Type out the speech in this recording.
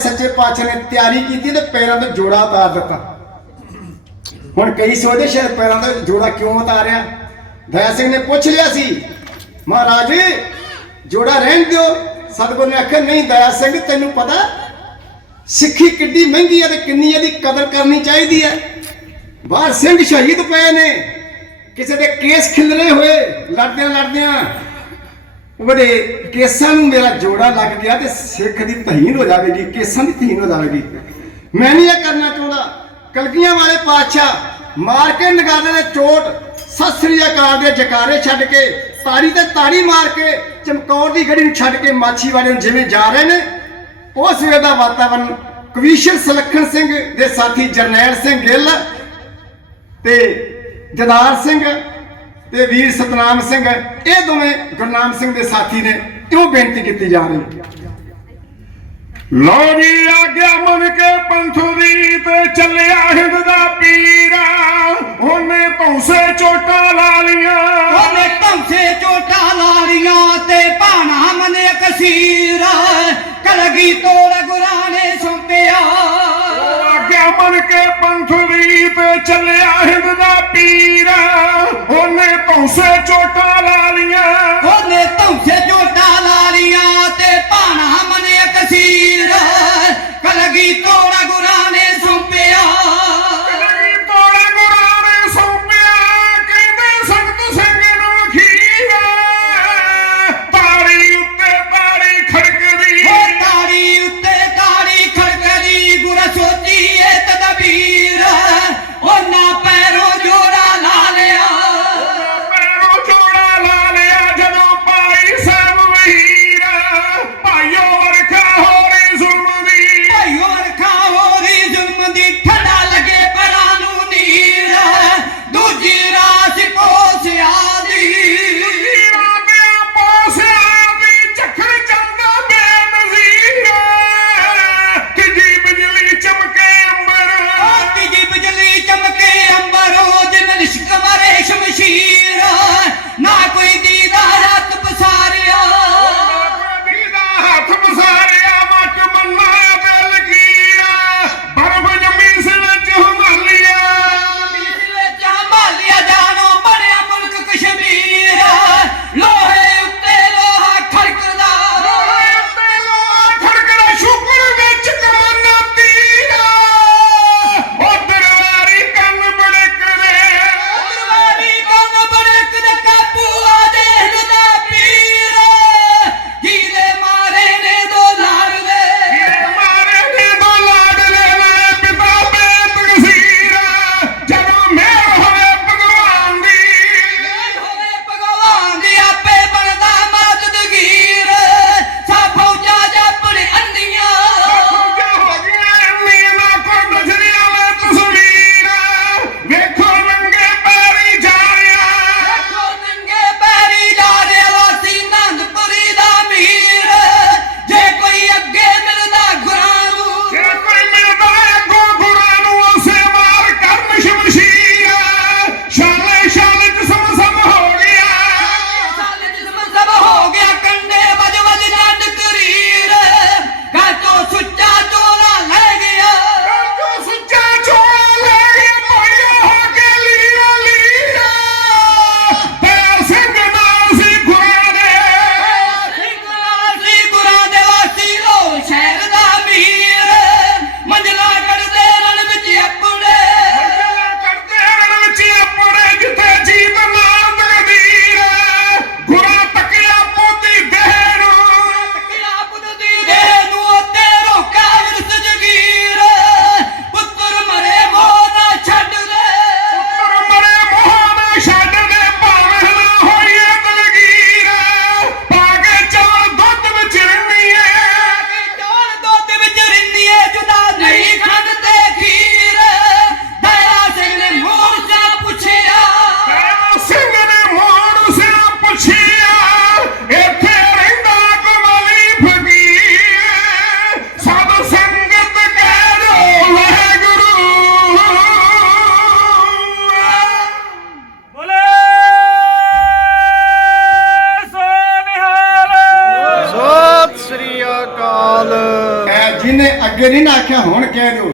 ਸੱਚੇ ਪਾਤਸ਼ਾਹ ਨੇ ਤਿਆਰੀ ਕੀਤੀ ਤੇ ਪੈਰਾਂ ਤੋਂ ਜੋੜਾ ਉਤਾਰ ਦਿੱਤਾ। ਹੁਣ ਕਈ ਸੋਚਦੇ ਸ਼ਾਇਦ ਪੈਰਾਂ ਤੋਂ ਜੋੜਾ ਕਿਉਂ ਉਤਾਰਿਆ? ਦਇਆ ਸਿੰਘ ਨੇ ਪੁੱਛ ਲਿਆ ਸੀ, ਮਹਾਰਾਜ ਜੋੜਾ ਰਹਿਣ ਦਿਓ। ਸਤਿਗੁਰ ਨੇ ਆਖਿਆ, ਨਹੀਂ ਦਇਆ ਸਿੰਘ, ਤੈਨੂੰ ਪਤਾ, ਸਿੱਖੀ ਕਿੱਡੀ ਮਹਿੰਗੀ ਹੈ ਤੇ ਕਿੰਨੀ ਇਹਦੀ ਕਦਰ ਕਰਨੀ ਚਾਹੀਦੀ ਹੈ। ਬਾਹਰ ਸਿੰਘ ਸ਼ਹੀਦ ਪਏ ਨੇ, ਕਿਸੇ ਦੇ ਕੇਸ ਖਿਲਰੇ ਹੋਏ ਲੜਦਿਆਂ ਲੜਦਿਆਂ ਉਹਦੇ ਕੇਸਾਂ ਨੂੰ ਮੇਰਾ ਜੋੜਾ ਲੱਗ ਗਿਆ ਤੇ ਸਿੱਖ ਦੀ ਤਹੀਨ ਹੋ ਜਾਵੇਗੀ, ਕੇਸਾਂ ਦੀ ਤਹੀਨ ਹੋ ਜਾਵੇਗੀ। ਮੈਂ ਨਹੀਂ ਇਹ ਕਰਨਾ ਚਾਹੁੰਦਾ। ਕਲਗੀਆਂ ਵਾਲੇ ਪਾਤਸ਼ਾਹ ਮਾਰ ਕੇ ਨਗਾਰੇ ਦੇ ਚੋਟ, ਸਤਿ ਸ੍ਰੀ ਅਕਾਲ ਦੇ ਜਕਾਰੇ ਛੱਡ ਕੇ, ਤਾੜੀ ਤੇ ਤਾੜੀ ਮਾਰ ਕੇ, ਚਮਕੌਰ ਦੀ ਗੜੀ ਨੂੰ ਛੱਡ ਕੇ ਮਾਛੀ ਵਾਲੇ ਨੂੰ ਜਿਵੇਂ ਜਾ ਰਹੇ ਨੇ ਉਸ ਵੇਲੇ ਦਾ ਵਾਤਾਵਰਨ, ਕਵੀਸ਼ਰ ਸਲੱਖਣ ਸਿੰਘ ਦੇ ਸਾਥੀ ਜਰਨੈਲ ਸਿੰਘ ਗਿੱਲ ਤੇ ਜਦਾਰ ਸਿੰਘ ਤੇ ਵੀਰ ਸਤਨਾਮ ਸਿੰਘ ਇਹ ਦੋਵੇਂ ਗੁਰਨਾਮ ਸਿੰਘ ਦੇ ਸਾਥੀ ਨੇ ਇਉਂ ਬੇਨਤੀ ਕੀਤੀ ਜਾ ਰਹੀ ਲੋ ਜੀ ਆਗਿਆ ਮਨ ਕੇ ਪੰਥੂ ਦੀ ਤੇ ਚੱਲਿਆ ਹਿੰਦ ਦਾ ਪੀਰਾ। ਉਹਨੇ ਭੌਂਸੇ ਚੋਟਾਂ ਲਾ ਲੀਆਂ ਉਹਨੇ ਧੌਂਸੇ ਚੋਟਾਂ ਲਾਲੀਆਂ ਤੇ ਭਾਣਾ ਮਨੇ ਕਸੀਰ ਕਲਗੀ ਤੋੜ ਗੁਰਾਂ ਨੇ ਪੰਥੂ ਦੀ ਤੇ ਚੱਲਿਆ ਹਿੰਦ ਦਾ ਪੀਰਾ। ਉਹਨੇ ਭੌਂਸੇ ਚੋਟਾਂ ਲਾ ਲੀਆਂ ਉਹਨੇ ਅੱਗੇ ਨਹੀਂ ਨਾ ਆਖਿਆ ਹੁਣ ਕਹਿ ਦਿਓ।